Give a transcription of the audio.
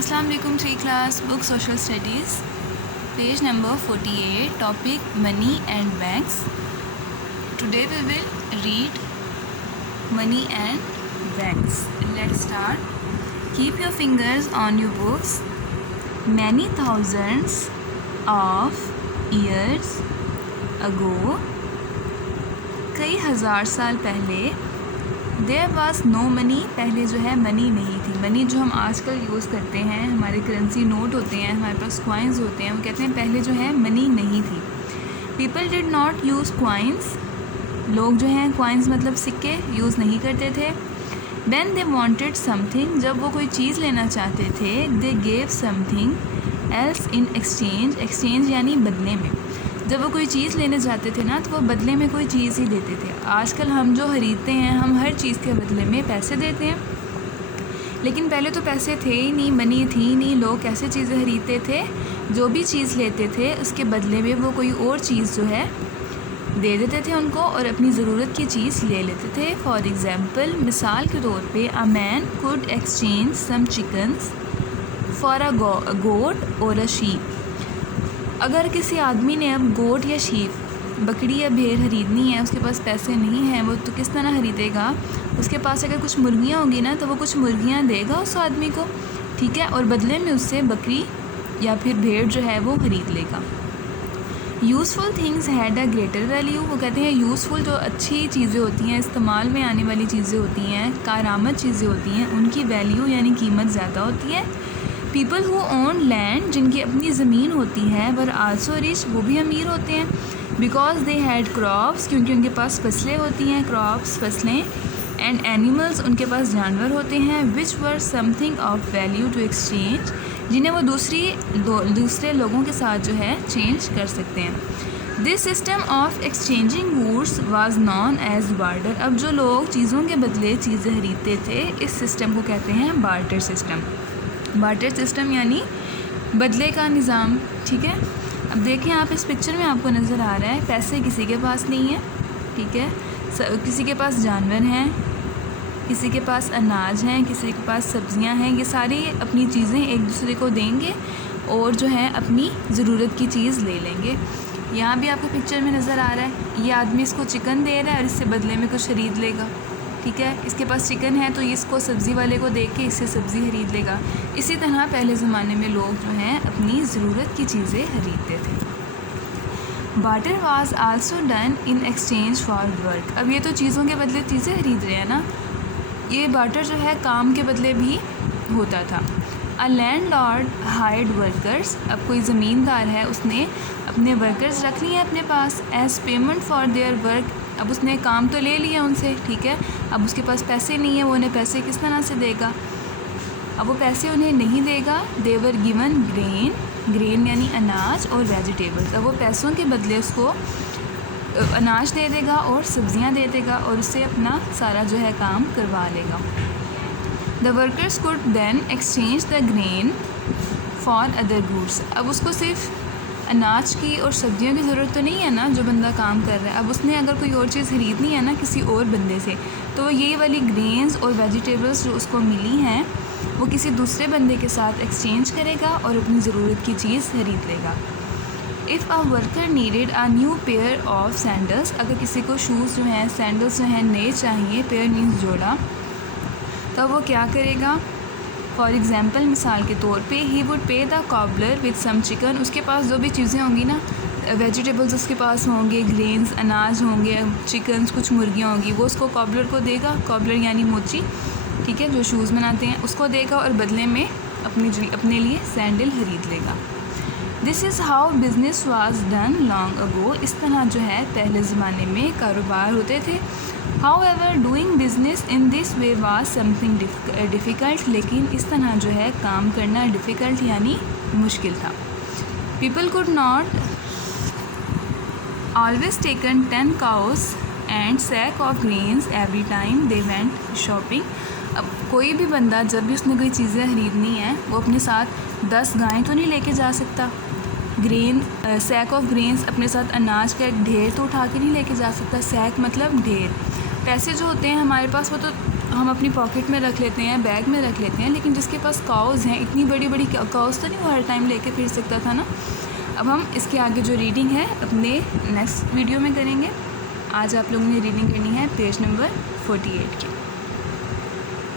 Assalamu alaikum 3 class book social studies page number 48 topic money and banks. Today we will read money and banks. Let's start. Keep your fingers on your books. Many thousands of years ago, कई हज़ार साल पहले, there was no money, पहले जो है money नहीं थी. Money जो हम आजकल यूज़ करते हैं, हमारे करेंसी नोट होते हैं, हमारे पास कॉइन्स होते हैं, वो कहते हैं पहले जो है मनी नहीं थी. People did not use coins, लोग जो हैं कॉइन्स मतलब सिक्के यूज़ नहीं करते थे. व्हेन दे वांटेड समथिंग, जब वो कोई चीज़ लेना चाहते थे, they gave something else in exchange, exchange यानी बदले में. जब वो कोई चीज़ लेने जाते थे ना, तो वो बदले में कोई चीज़ ही देते थे. आजकल हम जो ख़रीदते हैं, हम हर चीज़ के बदले में पैसे देते हैं, लेकिन पहले तो पैसे थे ही नहीं, मनी थी ही नहीं. लोग कैसे चीज़ें ख़रीदते थे, जो भी चीज़ लेते थे उसके बदले में वो कोई और चीज़ जो है दे देते थे उनको, और अपनी ज़रूरत की चीज़ ले लेते थे. फॉर एग्ज़ाम्पल, मिसाल के तौर पे, a man could exchange some chickens for a goat और अ शीप. अगर किसी आदमी ने अब गोट या शीप, बकरी या भेड़ ख़रीदनी है, उसके पास पैसे नहीं हैं, वो तो किस तरह ख़रीदेगा. उसके पास अगर कुछ मुर्गियाँ होंगी ना, तो वो कुछ मुर्गियाँ देगा उस आदमी को, ठीक है, और बदले में उससे बकरी या फिर भेड़ जो है वो ख़रीद लेगा. Useful things had a greater value, वो कहते हैं यूज़फुल जो अच्छी चीज़ें होती हैं, इस्तेमाल में आने वाली चीज़ें होती हैं, कारआमद चीज़ें होती हैं, उनकी वैल्यू यानी कीमत ज़्यादा होती है. पीपल हु ओन लैंड, जिनकी अपनी ज़मीन होती है, वर आल्सो रिच, वो भी अमीर होते हैं. बिकॉज दे हैड क्रॉप्स, क्योंकि उनके पास फसलें होती हैं, क्रॉप्स फसलें, एंड एनिमल्स, उनके पास जानवर होते हैं, which were something of value to exchange, जिन्हें वो दूसरे लोगों के साथ जो है चेंज कर सकते हैं. This system of exchanging goods was known as barter. अब जो लोग चीज़ों के बदले चीज़ें खरीदते थे, इस सिस्टम को कहते हैं बार्टर सिस्टम. बार्टर सिस्टम यानी बदले का निज़ाम, ठीक है. अब देखें आप, इस पिक्चर में आपको नज़र आ रहा है पैसे किसी के पास नहीं है, ठीक है. किसी के पास जानवर हैं, किसी के पास अनाज हैं, किसी के पास सब्ज़ियां हैं. ये सारी अपनी चीज़ें एक दूसरे को देंगे और जो है अपनी ज़रूरत की चीज़ ले लेंगे. यहाँ भी आपको पिक्चर में नज़र आ रहा है, ये आदमी इसको चिकन दे रहा है और इससे बदले में कुछ ख़रीद लेगा, ठीक है. इसके पास चिकन है तो इसको सब्ज़ी वाले को देख के इससे सब्ज़ी ख़रीद लेगा. इसी तरह पहले ज़माने में लोग जो हैं अपनी ज़रूरत की चीज़ें ख़रीदते थे. Barter was also done in exchange for work. अब ये तो चीज़ों के बदले चीज़ें ख़रीद रहे हैं ना, ये बार्टर जो है काम के बदले भी होता था. A land Lord hired workers, अब कोई ज़मींदार है, उसने अपने वर्कर्स रख लिए अपने पास as payment for their work. अब उसने काम तो ले लिया उनसे, ठीक है. अब उसके पास पैसे नहीं है, वो उन्हें पैसे किस तरह से देगा. अब वो पैसे उन्हें नहीं देगा. दे वर गिवन ग्रेन, ग्रेन यानी अनाज, और वेजिटेबल्स. अब वो पैसों के बदले उसको अनाज दे देगा और सब्ज़ियां दे देगा, और उससे अपना सारा जो है काम करवा लेगा. The workers could then exchange the grain for other goods. अब उसको सिर्फ अनाज की और सब्जियों की ज़रूरत तो नहीं है ना, जो बंदा काम कर रहा है. अब उसने अगर कोई और चीज़ ख़रीदनी है ना किसी और बंदे से, तो ये वाली ग्रेन्स और वेजिटेबल्स जो उसको मिली हैं, वो किसी दूसरे बंदे के साथ एक्सचेंज करेगा और अपनी ज़रूरत की चीज़ ख़रीद लेगा. If a worker needed a new pair of sandals, अगर किसी को शूज़ जो हैं, सैंडल्स जो हैं नए चाहिए, पेयर मीन्स जोड़ा, तो वो क्या करेगा. फॉर एग्ज़ाम्पल, मिसाल के तौर पे, he would pay the cobbler with some chicken. उसके पास जो भी चीज़ें होंगी ना, वेजिटेबल्स उसके पास होंगे, ग्रेन्स अनाज होंगे, चिकन्स कुछ मुर्गियाँ होंगी, वो उसको कॉबलर को देगा. कॉबलर यानी मोची, ठीक है, जो शूज़ बनाते हैं, उसको देगा और बदले में अपने लिए सैंडल ख़रीद लेगा. This is how business was done long ago. इस तरह जो है पहले ज़माने में कारोबार होते थे. However doing business in this way was something difficult, लेकिन इस तरह जो है काम करना डिफ़िकल्ट यानी मुश्किल था. People could not always taken 10 cows and sack of grains every time they went shopping. अब कोई भी बंदा जब भी उसने कोई चीज़ें ख़रीदनी है, वो अपने साथ 10 गायें तो नहीं लेके जा सकता. सैक ऑफ ग्रेन्स, अपने साथ अनाज का एक ढेर तो उठा के नहीं लेके जा सकता. सैक मतलब ढेर. पैसे जो होते हैं हमारे पास, वो तो हम अपनी पॉकेट में रख लेते हैं, बैग में रख लेते हैं, लेकिन जिसके पास काउज़ हैं, इतनी बड़ी बड़ी काउज़ तो नहीं वो हर टाइम लेके फिर सकता था ना। अब हम इसके आगे जो रीडिंग है अपने नेक्स्ट वीडियो में करेंगे। आज आप लोगों ने रीडिंग करनी है पेज नंबर 48 की।